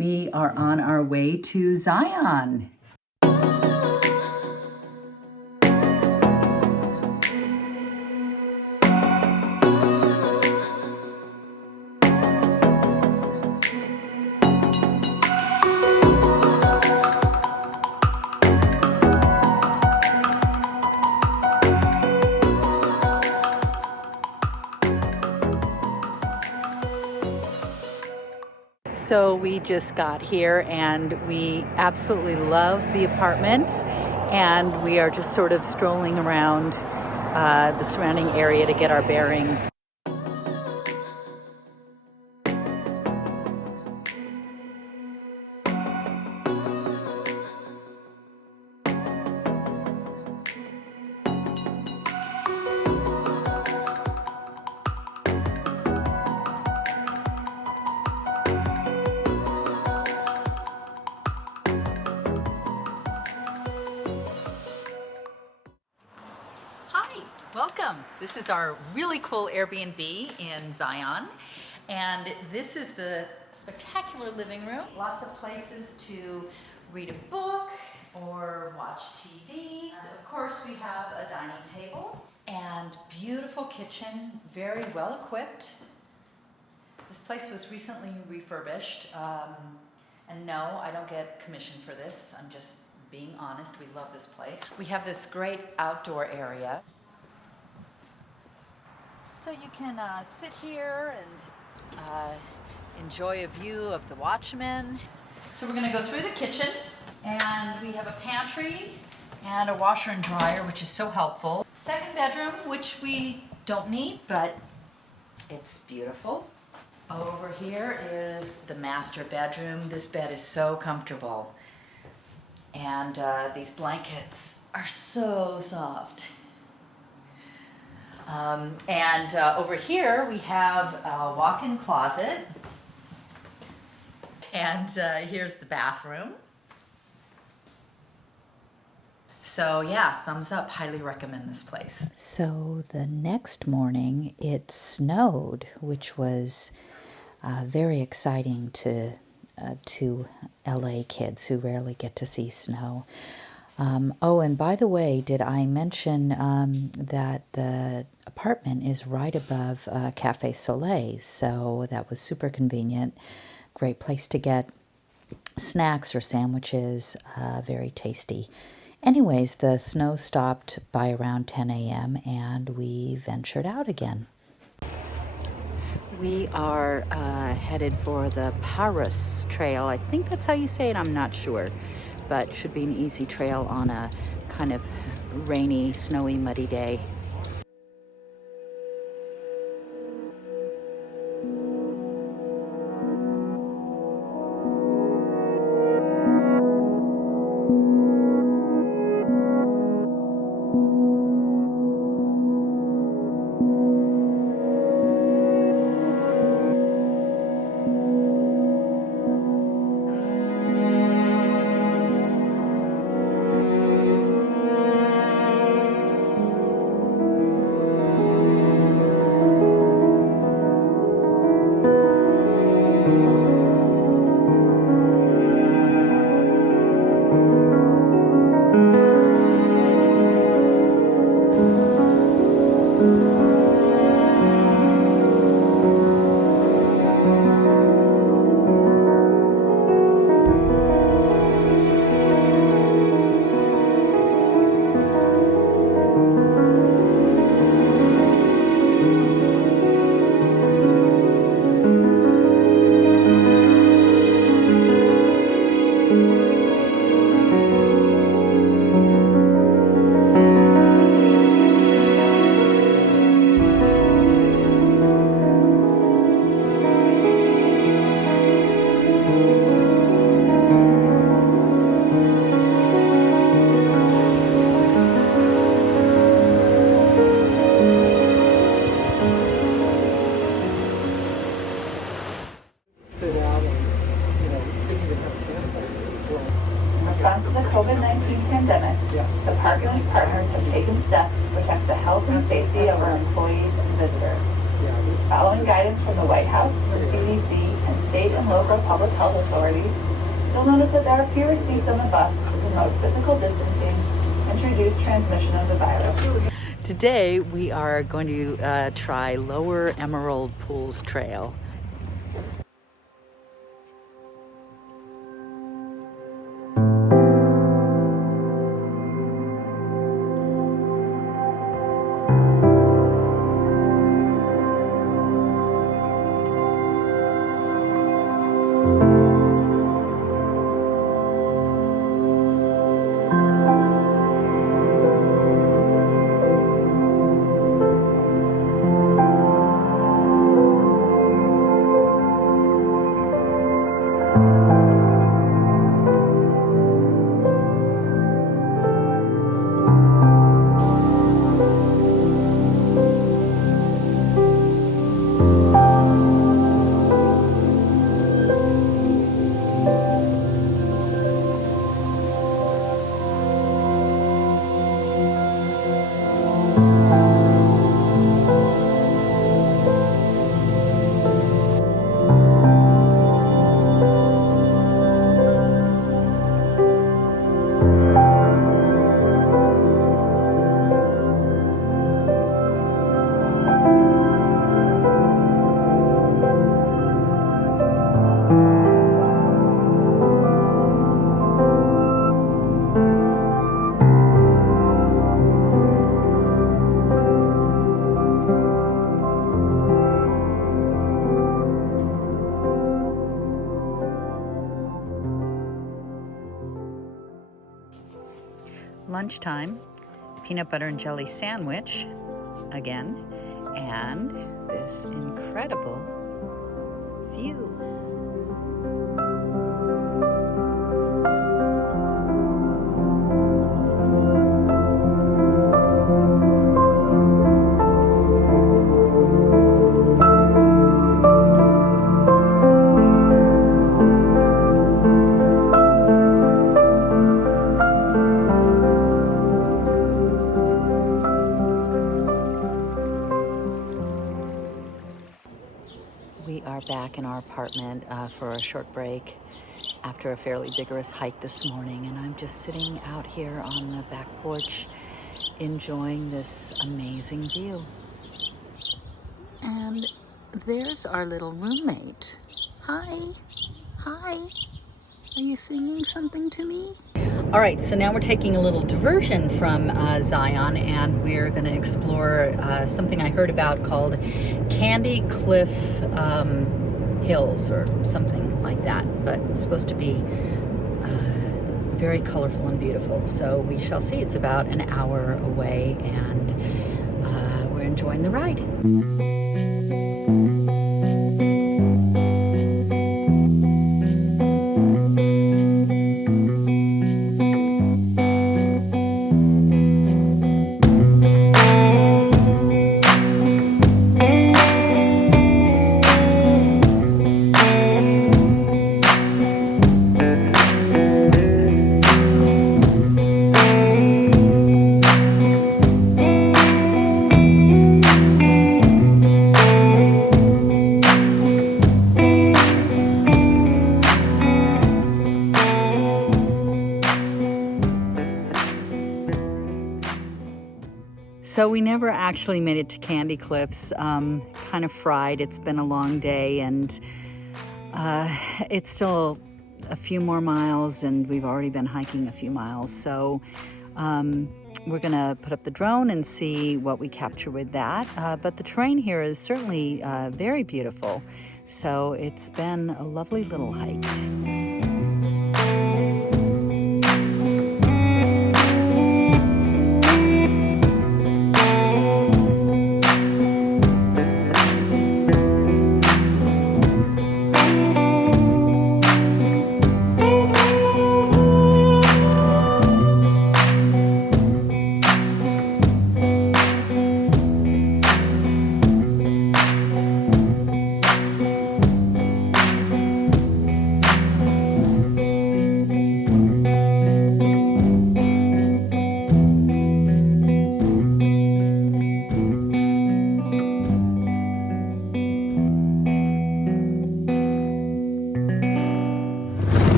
We are on our way to Zion. So we just got here and we absolutely love the apartment, and we are just sort of strolling around the surrounding area to get our bearings. Welcome. This is our really cool Airbnb in Zion, and this is the spectacular living room. Lots of places to read a book or watch TV. And of course, we have a dining table and beautiful kitchen, very well equipped. This place was recently refurbished, and no, I don't get commission for this. I'm just being honest. We love this place. We have this great outdoor area. So you can sit here and enjoy a view of the Watchman. So we're gonna go through the kitchen, and we have a pantry and a washer and dryer, which is so helpful. Second bedroom, which we don't need, but it's beautiful. Over here is the master bedroom. This bed is so comfortable. And these blankets are so soft. And over here we have a walk-in closet, and here's the bathroom. So yeah, thumbs up, highly recommend this place. So the next morning it snowed, which was very exciting to LA kids who rarely get to see snow. Oh, and by the way, did I mention that the apartment is right above Cafe Soleil, so that was super convenient. Great place to get snacks or sandwiches, very tasty. Anyways, the snow stopped by around 10 a.m. and we ventured out again. We are headed for the Paris Trail. I think that's how you say it, I'm not sure. But should be an easy trail on a kind of rainy, snowy, muddy day. response to the COVID-19 pandemic, the Parkland's partners have taken steps to protect the health and safety of our employees and visitors. Following guidance from the White House, the CDC, and state and local public health authorities, you'll notice that there are fewer seats on the bus to promote physical distancing and to reduce transmission of the virus. Today we are going to try Lower Emerald Pools Trail. Lunchtime, peanut butter and jelly sandwich again, and this incredible view. We are back in our apartment for a short break after a fairly vigorous hike this morning, and I'm just sitting out here on the back porch enjoying this amazing view. And there's our little roommate. Hi. Hi. Are you singing something to me? All right, so now we're taking a little diversion from Zion, and we're going to explore something I heard about called Candy Cliff Hills or something like that, but it's supposed to be very colorful and beautiful. So we shall see. It's about an hour away, and we're enjoying the ride. So we never actually made it to Candy Cliffs, kind of fried. It's been a long day, and it's still a few more miles, and we've already been hiking a few miles. So we're gonna put up the drone and see what we capture with that. But the terrain here is certainly very beautiful. So it's been a lovely little hike.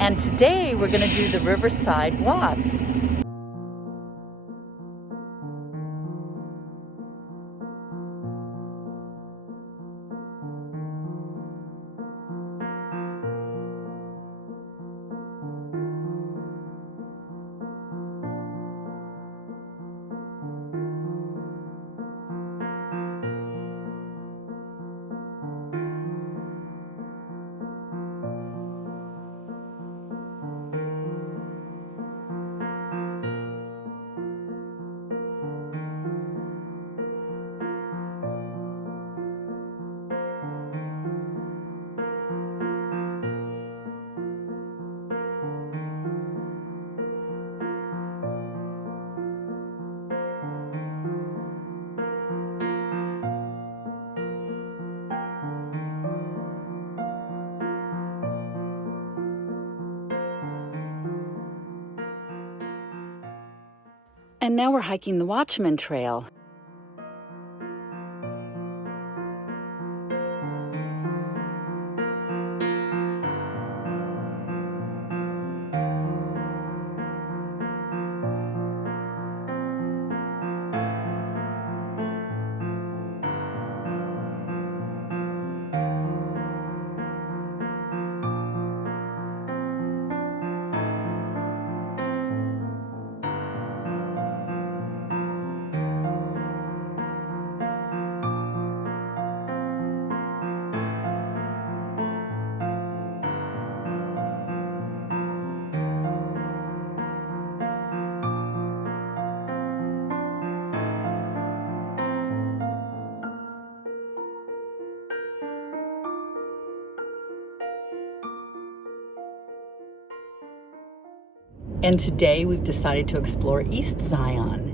And today we're going to do the Riverside Walk. And now we're hiking the Watchman Trail. And today we've decided to explore East Zion.